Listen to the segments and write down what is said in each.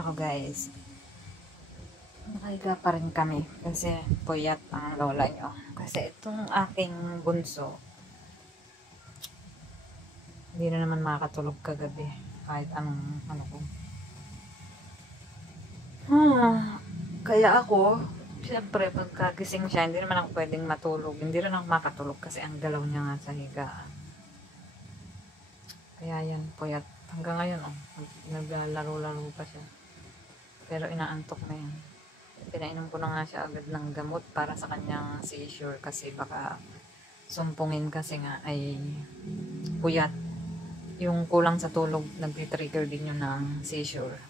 ako guys, nakahiga pa rin kami kasi puyat ang lola nyo. Kasi itong aking bunso, hindi na naman makakatulog kagabi kahit anong ano ko. Kaya ako, siyempre pagkagising siya, hindi naman ako pwedeng matulog. Hindi rin ako makatulog kasi ang galaw niya nga sa higa. Kaya yan, puyat. Hanggang ngayon, naglalaro-laro pa siya. Pero inaantok na yan. Pinainom ko na nga siya agad ng gamot para sa kanyang seizure kasi baka sumpungin kasi nga ay puyat. Yung kulang sa tulog, nagtitrigger din yun ng seizure.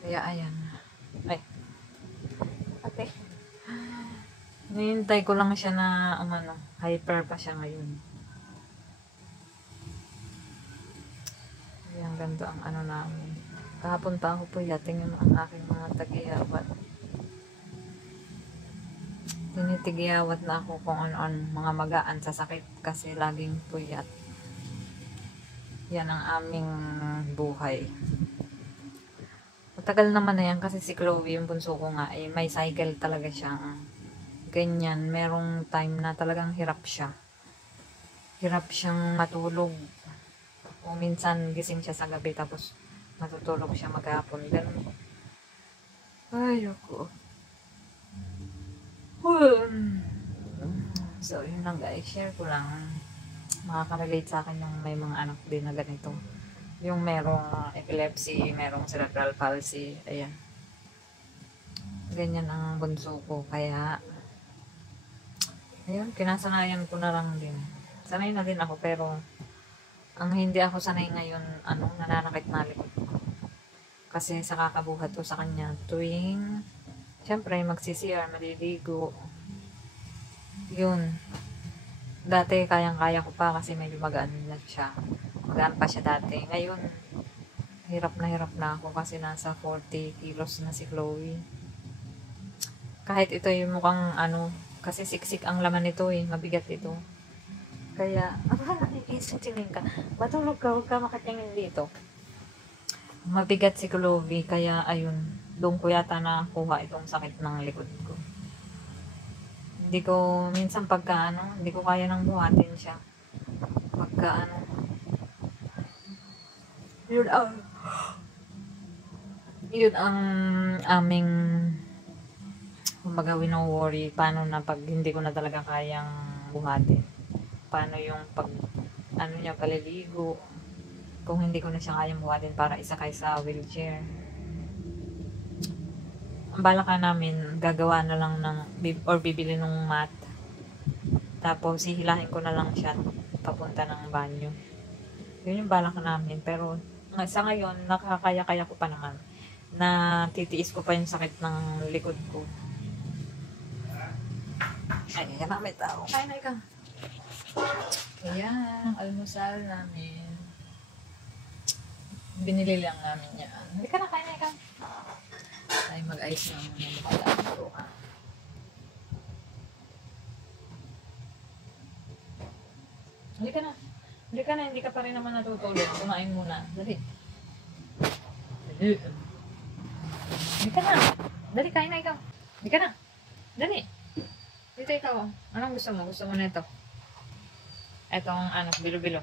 Kaya ayan. Ay. Ate. Nihintay ko lang siya na hyper pa siya ngayon. Ayan, ganito ang ano namin. Kahapon pa ako puyat. Tingnan ang aking mga tagiyawat. Tinitigiyawat na ako kung ano-ano mga magaan sa sakit kasi laging puyat. Yan ang aming buhay. Matagal naman na yan kasi si Chloe, yung bunso ko nga, eh, may cycle talaga siyang ganyan. Merong time na talagang hirap siya. Hirap siyang matulog. O minsan gising siya sa gabi tapos matutulog siya maghapon. Ganun. Ay, ako. So, yun lang guys. Share ko lang. Makaka-relate sa akin yung may mga anak din na ganito. Yung merong epilepsy, merong cerebral palsy. Ayan. Ganyan ang bunso ko. Kaya, ayun, kinasanayan ko na lang din. Sanay na din ako pero ang hindi ako sanay ngayon, nananakit na likod ko. Kasi sa kakabuhat ko sa kanya, tuwing, syempre, magsi-CR, maliligo. Yun. Dati, kayang-kaya ko pa kasi medyo magaan na siya. Magaan pa siya dati. Ngayon, hirap na ako kasi nasa 40 kilos na si Chloe. Kahit ito yung mukhang kasi siksik ang laman nito eh. Mabigat ito. Kaya, tingin ka. Matulog ka, huwag ka makatingin dito. Mabigat si Chloe, kaya ayun, doon ko yata nakuha itong sakit ng likod ko. Hindi ko, minsan pagka hindi ko kaya nang buhatin siya. Pagka yun ang aming kumbaga wino-worry, paano na pag hindi ko na talaga kayang buhatin. Paano yung pag niya paliligo kung hindi ko na siya kayang buhatin para isakay sa wheelchair. Ang balak namin gagawa na lang or bibili ng mat tapos hihilahin ko na lang siya papunta ng banyo. Yun yung balak namin pero sa ngayon nakakaya-kaya ko pa naman na titiis ko pa yung sakit ng likod ko. Ay, may tao. Kain na ikaw. Ayan, almusal namin. Binili lang namin yan. Hindi ka na, kain na ikaw. Ay, mag-ice na muna. Makalaan ko. Hindi ka na. Hindi ka pa rin naman natutulog. Kumain muna. Dali. Hindi ka na. Dali, kain na ikaw. Hindi ka na. Dali. Dito ikaw. Anong gusto mo? Gusto mo na ito? Etong bilo-bilo.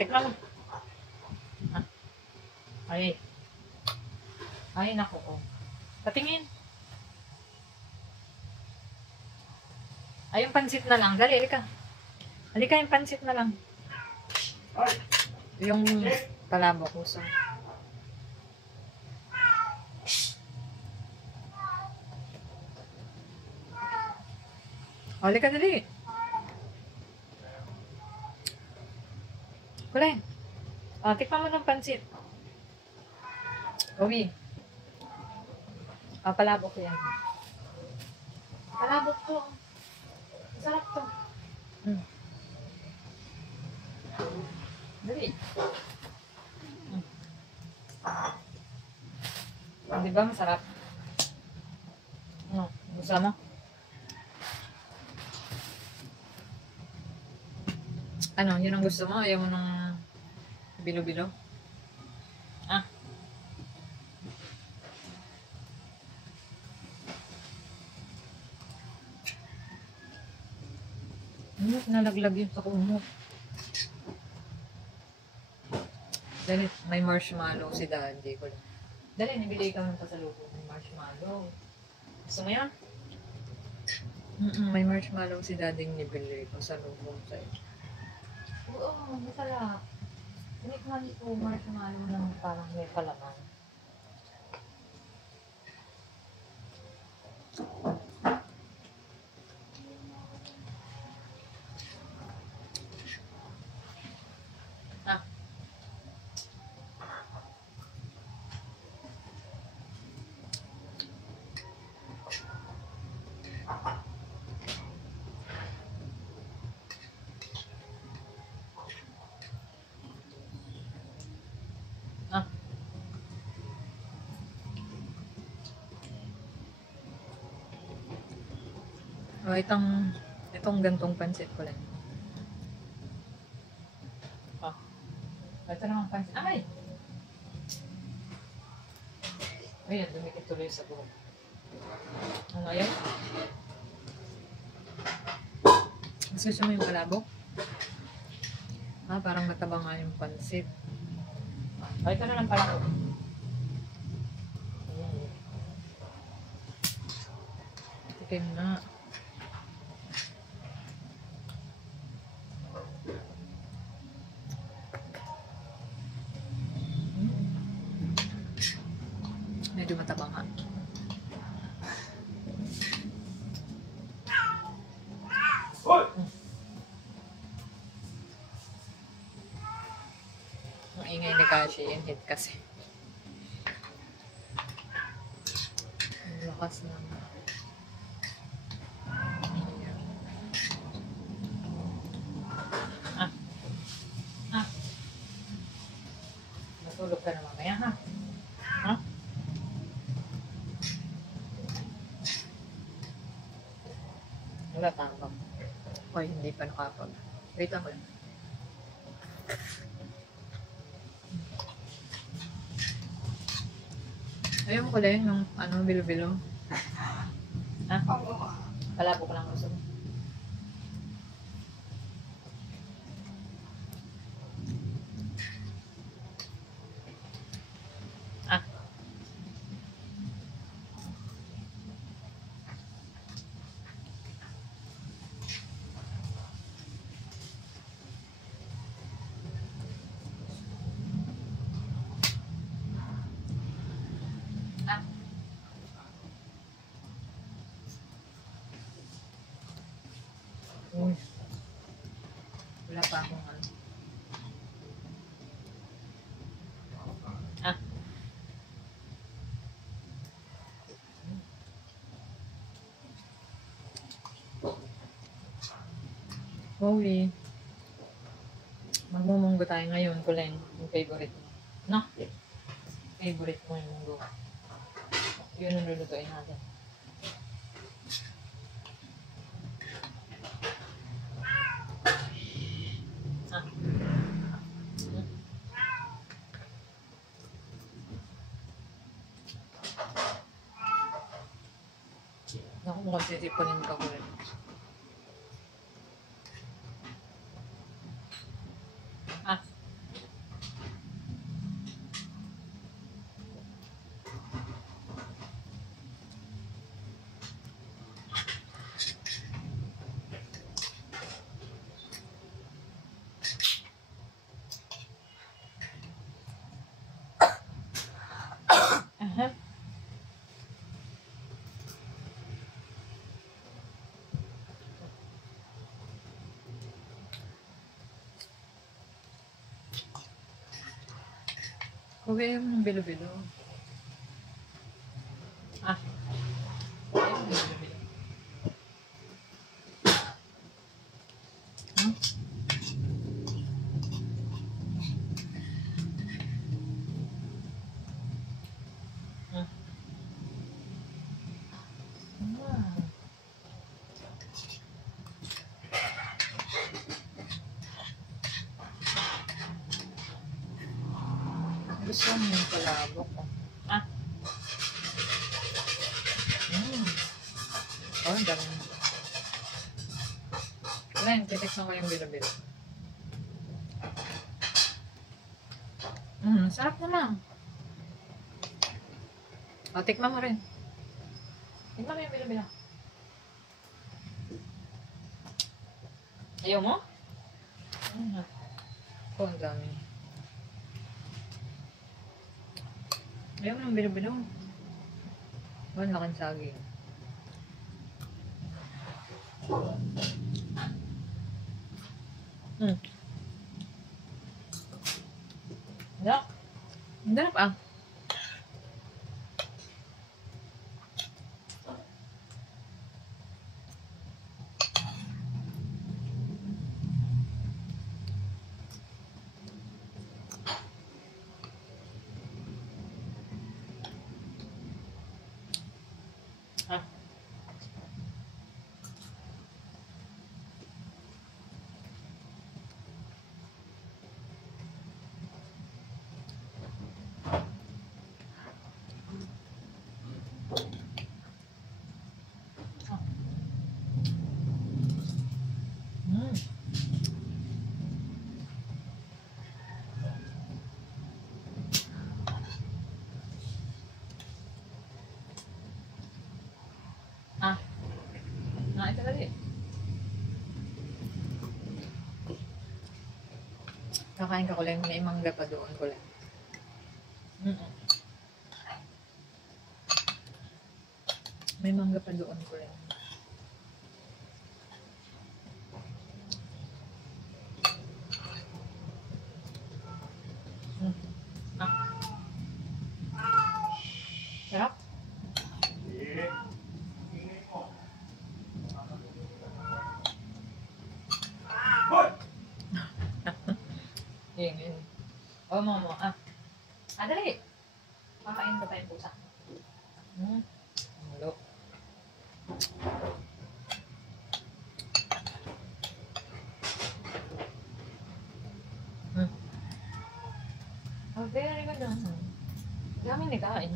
Tikman mo. Ay. Ay, naku ko. Patingin. Ay, yung pansit na lang. Dali, halika. Halika, yung pansit na lang. Yung palabok ko. So. Halika, dali. Kulay. Tikman mo ng pansit. Uwi. Palabok ko yan. Palabok to. Masarap to. Dali. Diba masarap? Gusto mo? Yun ang gusto mo? Ayaw mo ng bilo-bilo? Nalaglag yun sa kumot. Dali, may marshmallow si Daddy ko. Dali, nabili ka ng pasalubong ng marshmallow. Gusto mo yan? May marshmallow si Daddy nabili ko sa lubong sa'yo. Oo, masarap. Tinikman ko marshmallow ng parang may palaman. Ah. Ah. Oh, itong gantong pansit ko lang. Ah. Ito naman pansit. Ay! Ayan, dumikit tuloy sa buhok. Ano yan? Gusto mo yung palabok? Ah, parang mataba nga yung pansit. Ay, ito na lang pala ko. Tikim na. Medyo mataba nga. Ang ingay ni Kashi, yung hit kasi. Ang lakas naman. Matulog ka na mamaya, ha? Ha? Wala tama. Ay, hindi pa nakapag. Wait lang ko lang. Ayaw mo ko lang yung bilo-bilo. Ha? Palabo ko lang gusto mo. Ah. Ah. Uy. Wala pa akong ano. Ah. Holy. Magmumunggo tayo ngayon, Kuleng. Yung favorite mo. No? Favorite mo yung munggo. Yun ang lulutuin natin. Ah. Naku, mukhang sisipunin ka, Kuleng. Ah. Aha. Huwag yung bilo-bilo. Ah. Huwag yung bilo-bilo. Hmm? Hmm. Ah. Gusto mo yung palabok ko. Ah. Oh, ang dami. Wala, Kulen, titikman ko yung bilo-bilo. Sarap naman. O, tikman mo rin. Tikman mo yung bilo-bilo. Ayaw mo? Ang dami. Ayaw mo ng bilo-bilo. Ang laking saging. Sarap. Ang sarap ah. Ah. Ito dali. Kakain ka ko lang, may mangga pa doon ko lang. May mangga pa doon ko lang. Sarap? Yun. Oh, mama. Dali. Kakain ba tayong pusa? Malo. Oh, very good naman. Dami ni kain.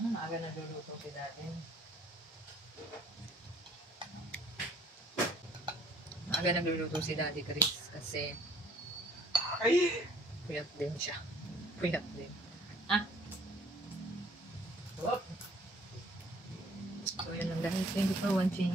Maaga nagluluto si Daddy. Maaga nagluluto si Daddy Chris kasi puyat din siya. Puyat din. So, yun lang dahil. Thank you for watching.